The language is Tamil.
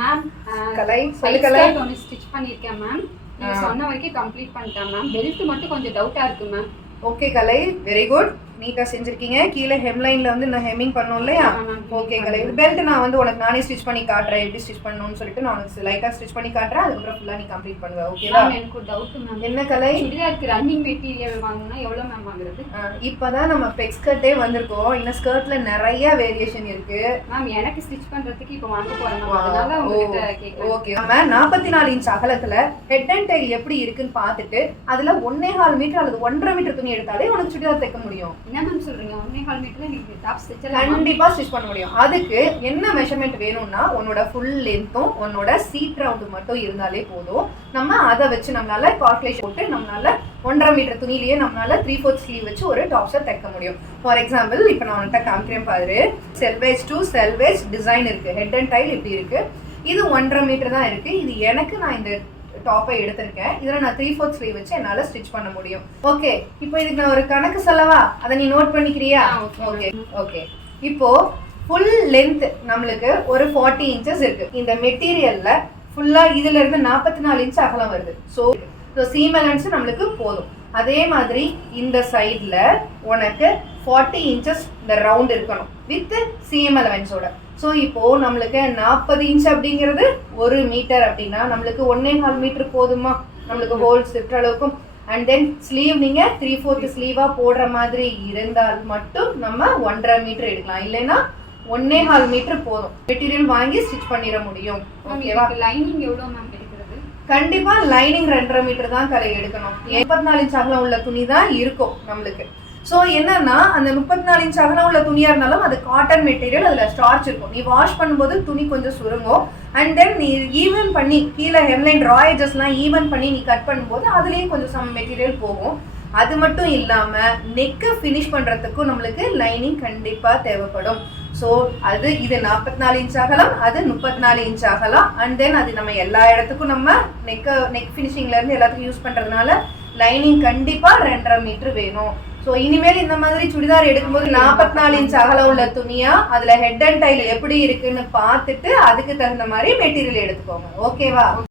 மேம் கலை சொல்லு கலை ஒன்று ஸ்டிச் பண்ணியிருக்கேன் மேம். நீங்க சொன்ன வரைக்கும் கம்ப்ளீட் பண்ணிட்டேன் மேம். பெல்ட் மட்டும் கொஞ்சம் டவுட்டா இருக்கு மேம். ஓகே கலை, வெரி குட். நீட்டா செஞ்சிருக்கீங்க. கீழே ஹெம்லைன்ல வந்து நான் ஹெம்மிங் பண்ணோம் இல்லையா? ஓகே கலை, இது பெல்ட் நான் வந்து உனக்கு நானே ஸ்டிச் பண்ணி காட்டுறேன். எப்படி ஸ்டிச் பண்ணணும்னு சொல்லிட்டு நான் உனக்கு லைட்டா ஸ்டிச் பண்ணி காட்டுறேன். அதுக்கப்புறம் ஃபுல்லா நீ கம்ப்ளீட் பண்ணுவ. ஓகேவா? எனக்கு ஒரு டவுட் மேம். என்ன கலை? சுடிதாருக்கு ரன்னிங் மெட்டீரியல் வாங்கணும்னா எவ்வளவு மேம் வாங்குறது? இப்பதான் நம்ம பெக் ஸ்கர்ட்டே வந்திருக்கோம். இன்னும் ஸ்கர்ட்ல நிறைய வேரியேஷன் இருக்கு மேம். எனக்கு ஸ்டிச் பண்றதுக்கு இப்போ வாங்க போறேன் மேம். அதனால உங்ககிட்ட கேக்குறேன். ஓகே. நம்ம 44 இன்ச் அகலத்துல ஹெட் அண்ட் டைல் எப்படி இருக்குன்னு பார்த்துட்டு அதுல 1.25 மீட்டர் அல்லது 1.5 மீட்டர் துணி எடுத்தாலே உனக்கு சுடிதார் தைக்க முடியும். என்ன மேம் சொல்றீங்க? 1.25 மீட்டர்ல நீங்க டாப் ஸ்டிச் கண்டிப்பா ஸ்டிச் பண்ண முடியும். அதுக்கு என்ன மெஷர்மெண்ட் வேணும்னா உன்னோட ஃபுல் லென்த்தும் உன்னோட சீட் ரவுண்டு மட்டும் இருந்தாலே போதும். நம்ம அதை வச்சு நம்மளால கால்குலேஷன் போட்டு நம்மளால 1.5 மீட்டர் துணியிலேயே நம்மளால 3/4 ஸ்லீவ் வச்சு ஒரு டாப்ஸை தைக்க முடியும். ஃபார் எக்ஸாம்பிள் இப்போ நான் உன்கிட்ட காமிக்கிறேன் பாரு. செல்வேஜ் டு செல்வேஜ் டிசைன் இருக்கு. ஹெட் அண்ட் டைல் இப்படி இருக்கு. இது 1.5 மீட்டர் தான் இருக்கு. இது எனக்கு நான் இந்த டாப்பை எடுத்திருக்கேன். இதில் நான் 3/4 ஸ்லீவ் வச்சு என்னால் ஸ்டிச் பண்ண முடியும். ஓகே, இப்போ இதுக்கு நான் ஒரு கணக்கு சொல்லவா? அதை நீ நோட் பண்ணிக்கிறியா? Okay okay. இப்போ ஃபுல் லென்த் நம்மளுக்கு ஒரு 40 இன்ச்சஸ் இருக்கு. இந்த மெட்டீரியல்ல ஃபுல்லா இதுல இருந்து 44 இன்ச் அகலம் வருது. ஸோ சீம் அலவன்ஸ் நம்மளுக்கு போதும். அதே மாதிரி இந்த சைட்ல உனக்கு 40 இன்ச்சஸ் இந்த ரவுண்ட் இருக்கணும் வித் சீம் அலவன்ஸோட. ஸோ இப்போ நம்மளுக்கு 40 இன்ச் அப்படிங்கிறது 1 மீட்டர் அப்படின்னா நம்மளுக்கு 1.25 மீட்டர் போதுமா? நம்மளுக்கு ஹோல் சுற்ற அளவுக்கும். அண்ட் தென் ஸ்லீவ் நீங்க 3/4 ஸ்லீவா போடுற மாதிரி இருந்தால் மட்டும் நம்ம 1.5 மீட்டர் எடுக்கலாம். இல்லைன்னா 1.25 மீட்டர் போதும். மெட்டீரியல் வாங்கி ஸ்டிச் பண்ணிட முடியும். ஓகேவா? லைனிங் எவ்வளவு மேம் எடுக்கிறது? கண்டிப்பா லைனிங் 2.5 மீட்டர் தான் கலை எடுக்கணும். 84 இன்ச் அகலம் உள்ள துணி தான் இருக்கும் நம்மளுக்கு. ஸோ என்னன்னா அந்த 34 இன்ச் அகலம் உள்ள துணியா இருந்தாலும் அது காட்டன் மெட்டீரியல், அதுல ஸ்டார்ச் இருக்கும். நீ வாஷ் பண்ணும்போது துணி கொஞ்சம் சுருங்கும். அண்ட் தென் நீ ஈவன் பண்ணி கீழே ஹெம்லைன் ட்ரா எட்ஜஸ்லாம் ஈவன் பண்ணி நீ கட் பண்ணும்போது அதுலேயும் கொஞ்சம் சம் மெட்டீரியல் போகும். அது மட்டும் இல்லாம நெக்கை ஃபினிஷ் பண்றதுக்கும் நம்மளுக்கு லைனிங் கண்டிப்பா தேவைப்படும். ஸோ அது இது 44 இன்ச் அகலம், அது 34 இன்ச் அகலம். அண்ட் தென் அது நம்ம எல்லா இடத்துக்கும் நம்ம நெக் ஃபினிஷிங்ல இருந்து எல்லாத்துக்கும் யூஸ் பண்றதுனால லைனிங் கண்டிப்பா 2.5 மீட்டர் வேணும். ஸோ இனிமேல் இந்த மாதிரி சுடிதார் எடுக்கும்போது 44 இன்ச் அகலம் உள்ள துணியா அதுல ஹெட் அண்ட் டைல் எப்படி இருக்குன்னு பார்த்துட்டு அதுக்கு தகுந்த மாதிரி மெட்டீரியல் எடுத்துக்கோங்க. ஓகேவா?